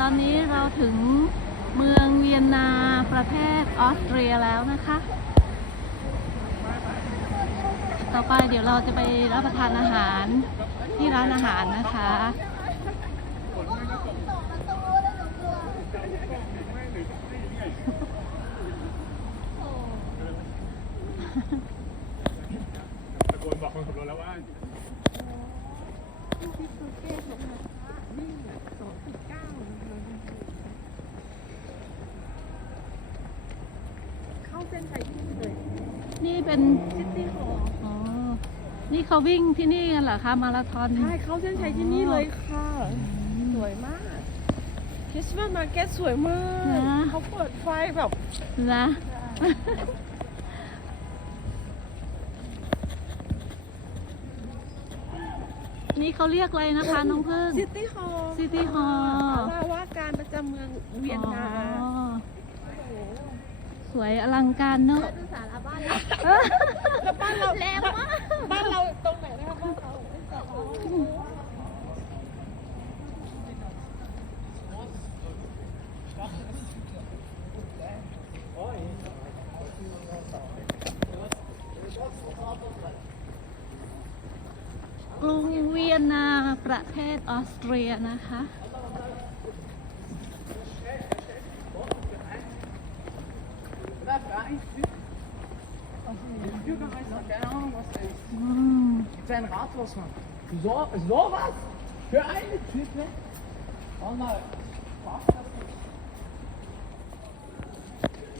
ตอนนี้เราถึงเมืองเวียนนาประเทศออสเตรียแล้วนะคะ ต่อไปเดี๋ยวเราจะไปรับประทานอาหารที่ร้านอาหารนะคะตะโกนบอกคนขับรถแล้วว่าเข้าเส้นชัยที่นี่เลย นี่เป็นซิตี้ฮอลล์อ๋อนี่เขาวิ่งที่นี่กันเหรอคะมาราธอน ใช่เข้าเส้นชัยที่นี่เลยค่ะ สวยมากคริสต์มาสมาร์เก็ตสวยมากเขาเปิดไฟแบบนะ นี่เขาเรียกอะไรนะคะ น้องพึ่งซิตี้ฮอลล์ City Hall ว่าว่าการประจำเมืองเวียนนาอ๋อ สวยอลังการเนอะสาราบ้านแล้วบ้านเราแรงมากบ้านเราตรงไหนนะคะบ้านเรากรุงเวียนนาประเทศออสเตรียนะคะ keine Ahnung, was das ist. อืม Sein Rathaus, Mann. So, so was? Für eine Type? Oh nein.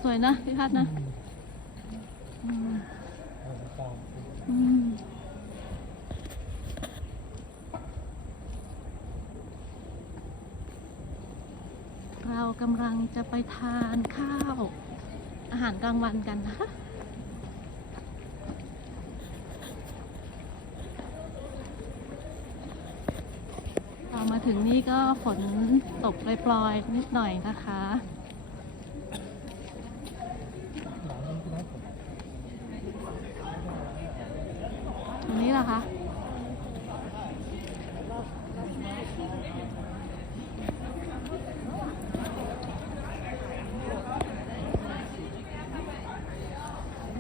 สวยนะพี่พัดนะอืมเรากำลังจะไปทานข้าว อาหารกลางวันกันนะคะเรามาถึงนี่ก็ฝนตกปลอยๆนิดหน่อยนะคะ ตรงนี้เหรอคะ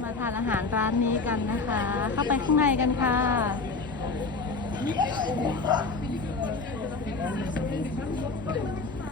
มานอาหารร้านนี้กันนะคะ เข้าไปข้างในกันค่ะข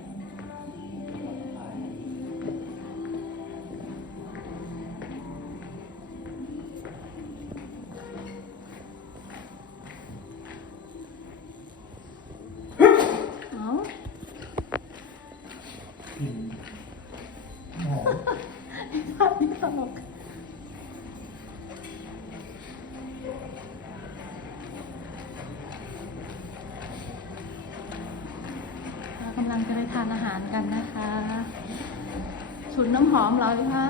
กำลังจะไปทานอาหารกันนะคะ ฉุนน้ำหอมเหรอคะ